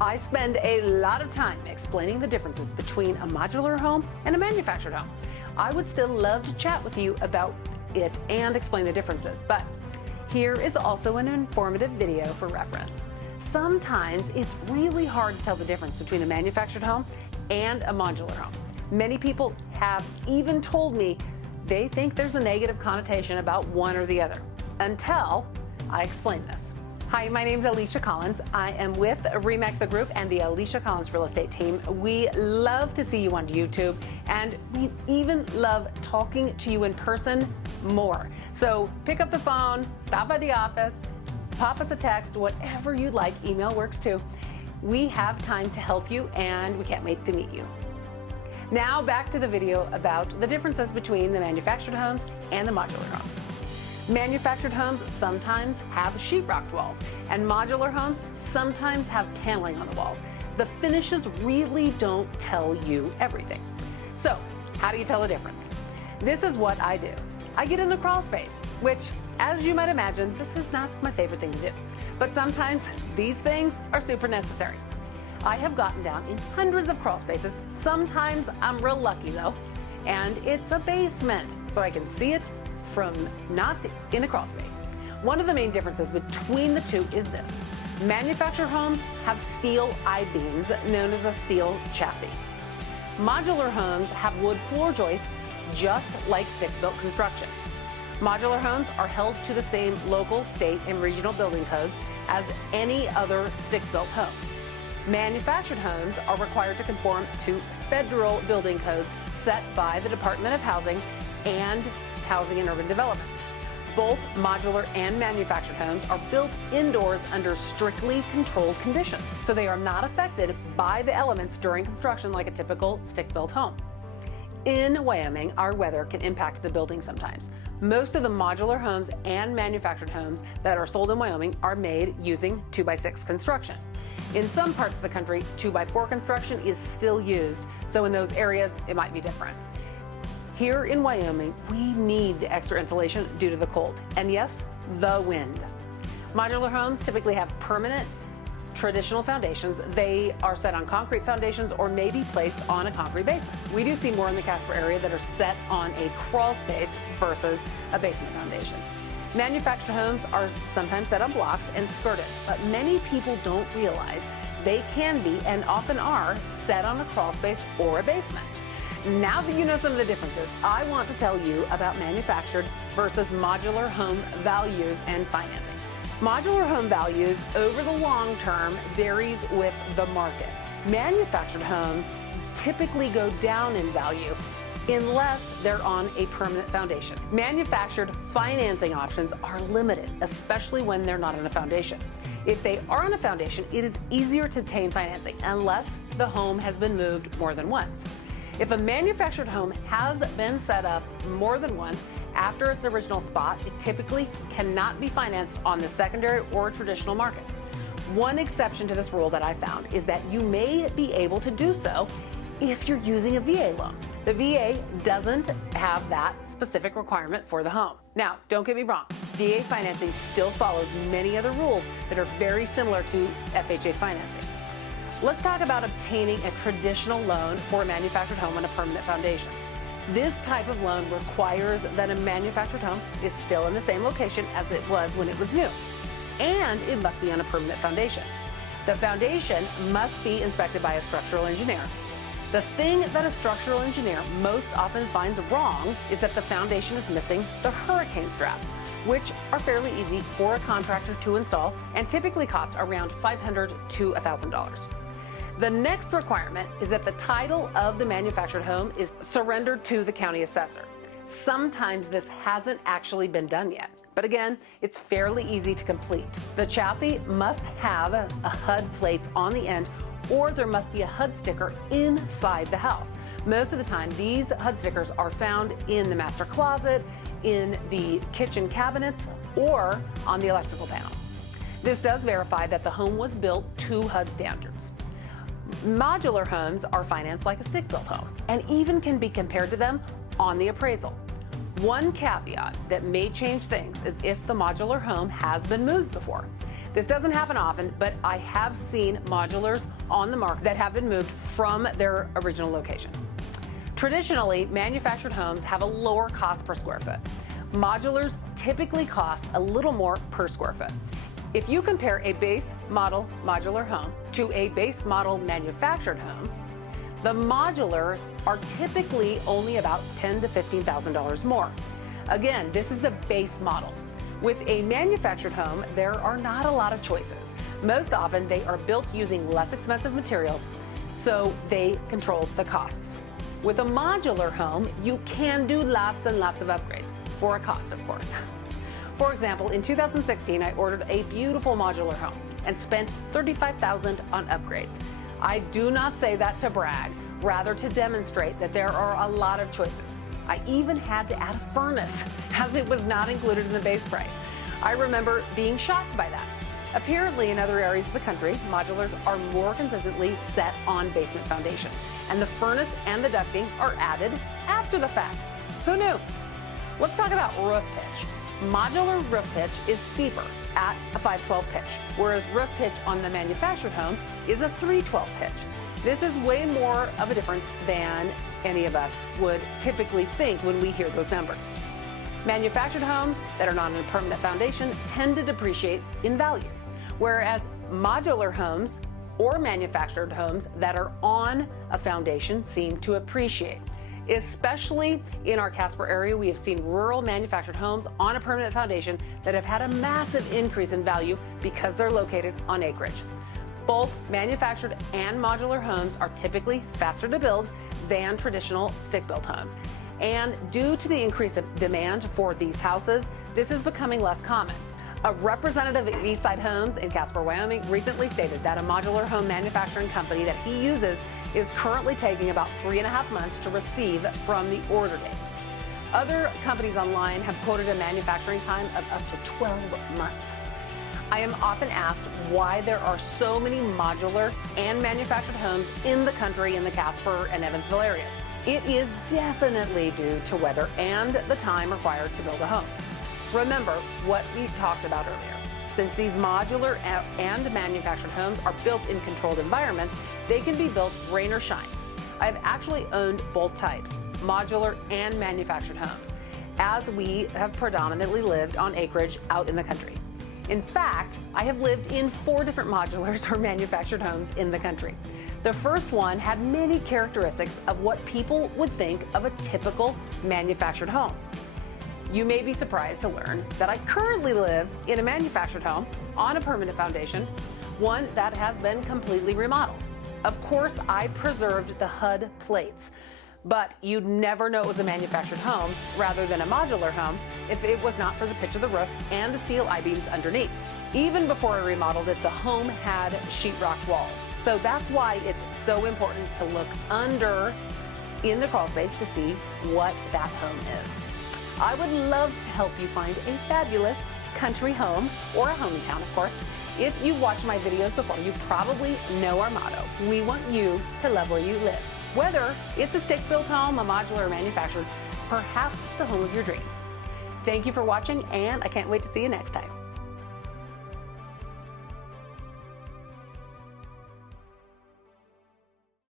I spend a lot of time explaining the differences between a modular home and a manufactured home. I would still love to chat with you about it and explain the differences, but here is also an informative video for reference. Sometimes it's really hard to tell the difference between a manufactured home and a modular home. Many people have even told me they think there's a negative connotation about one or the other, until I explain this. Hi, my name is Alisha Collins. I am with Remax the Group and the Alisha Collins Real Estate Team. We love to see you on YouTube, and we even love talking to you in person more. So pick up the phone, stop by the office, pop us a text, whatever you'd like. Email works too. We have time to help you, and we can't wait to meet you. Now back to the video about the differences between the manufactured homes and the modular homes. Manufactured homes sometimes have sheetrock walls, and modular homes sometimes have paneling on the walls. The finishes really don't tell you everything. So, how do you tell the difference? This is what I do. I get in the crawl space, which, as you might imagine, this is not my favorite thing to do. But sometimes these things are super necessary. I have gotten down in hundreds of crawl spaces. Sometimes I'm real lucky though, and it's a basement, so I can see it from not in a crawl space. One of the main differences between the two is this. Manufactured homes have steel I-beams known as a steel chassis. Modular homes have wood floor joists just like stick-built construction. Modular homes are held to the same local, state, and regional building codes as any other stick-built home. Manufactured homes are required to conform to federal building codes set by the Department of Housing and Housing and Urban Development. Both modular and manufactured homes are built indoors under strictly controlled conditions, so they are not affected by the elements during construction like a typical stick-built home. In Wyoming, our weather can impact the building sometimes. Most of the modular homes and manufactured homes that are sold in Wyoming are made using 2x6 construction. In some parts of the country, 2x4 construction is still used, so in those areas it might be different. Here in Wyoming, we need the extra insulation due to the cold, and yes, the wind. Modular homes typically have permanent, traditional foundations. They are set on concrete foundations or may be placed on a concrete basement. We do see more in the Casper area that are set on a crawl space versus a basement foundation. Manufactured homes are sometimes set on blocks and skirted, but many people don't realize they can be and often are set on a crawl space or a basement. Now that you know some of the differences, I want to tell you about manufactured versus modular home values and financing. Modular home values over the long term varies with the market. Manufactured homes typically go down in value unless they're on a permanent foundation. Manufactured financing options are limited, especially when they're not on a foundation. If they are on a foundation, it is easier to obtain financing unless the home has been moved more than once. If a manufactured home has been set up more than once after its original spot, it typically cannot be financed on the secondary or traditional market. One exception to this rule that I found is that you may be able to do so if you're using a VA loan. The VA doesn't have that specific requirement for the home. Now, don't get me wrong, VA financing still follows many other rules that are very similar to FHA financing. Let's talk about obtaining a traditional loan for a manufactured home on a permanent foundation. This type of loan requires that a manufactured home is still in the same location as it was when it was new, and it must be on a permanent foundation. The foundation must be inspected by a structural engineer. The thing that a structural engineer most often finds wrong is that the foundation is missing the hurricane straps, which are fairly easy for a contractor to install and typically cost around $500 to $1,000. The next requirement is that the title of the manufactured home is surrendered to the county assessor. Sometimes this hasn't actually been done yet, but again, it's fairly easy to complete. The chassis must have a HUD plate on the end, or there must be a HUD sticker inside the house. Most of the time, these HUD stickers are found in the master closet, in the kitchen cabinets, or on the electrical panel. This does verify that the home was built to HUD standards. Modular homes are financed like a stick-built home and even can be compared to them on the appraisal. One caveat that may change things is if the modular home has been moved before. This doesn't happen often, but I have seen modulars on the market that have been moved from their original location. Traditionally, manufactured homes have a lower cost per square foot. Modulars typically cost a little more per square foot. If you compare a base model modular home to a base model manufactured home, the modulars are typically only about $10,000 to $15,000 more. Again, this is the base model. With a manufactured home, there are not a lot of choices. Most often, they are built using less expensive materials, so they control the costs. With a modular home, you can do lots and lots of upgrades, for a cost, of course. For example, in 2016, I ordered a beautiful modular home and spent $35,000 on upgrades. I do not say that to brag, rather to demonstrate that there are a lot of choices. I even had to add a furnace, as it was not included in the base price. I remember being shocked by that. Apparently, in other areas of the country, modulars are more consistently set on basement foundation, and the furnace and the ducting are added after the fact. Who knew? Let's talk about roof pitch. Modular roof pitch is steeper at a 512 pitch, whereas roof pitch on the manufactured home is a 312 pitch. This is way more of a difference than any of us would typically think when we hear those numbers. Manufactured homes that are not on a permanent foundation tend to depreciate in value, whereas modular homes or manufactured homes that are on a foundation seem to appreciate. Especially in our Casper area, we have seen rural manufactured homes on a permanent foundation that have had a massive increase in value because they're located on acreage. Both manufactured and modular homes are typically faster to build than traditional stick-built homes. And due to the increase of demand for these houses, this is becoming less common. A representative of Eastside Homes in Casper, Wyoming recently stated that a modular home manufacturing company that he uses is currently taking about 3.5 months to receive from the order date. Other companies online have quoted a manufacturing time of up to 12 months. I am often asked why there are so many modular and manufactured homes in the country in the Casper and Evansville areas. It is definitely due to weather and the time required to build a home. Remember what we talked about earlier. Since these modular and manufactured homes are built in controlled environments, they can be built rain or shine. I have actually owned both types, modular and manufactured homes, as we have predominantly lived on acreage out in the country. In fact, I have lived in 4 different modulars or manufactured homes in the country. The first one had many characteristics of what people would think of a typical manufactured home. You may be surprised to learn that I currently live in a manufactured home on a permanent foundation, one that has been completely remodeled. Of course, I preserved the HUD plates, but you'd never know it was a manufactured home rather than a modular home if it was not for the pitch of the roof and the steel I-beams underneath. Even before I remodeled it, the home had sheetrock walls. So that's why it's so important to look under in the crawl space to see what that home is. I would love to help you find a fabulous country home, or a hometown, of course. If you've watched my videos before, you probably know our motto. We want you to love where you live. Whether it's a stick-built home, a modular, or manufactured, perhaps the home of your dreams. Thank you for watching, and I can't wait to see you next time.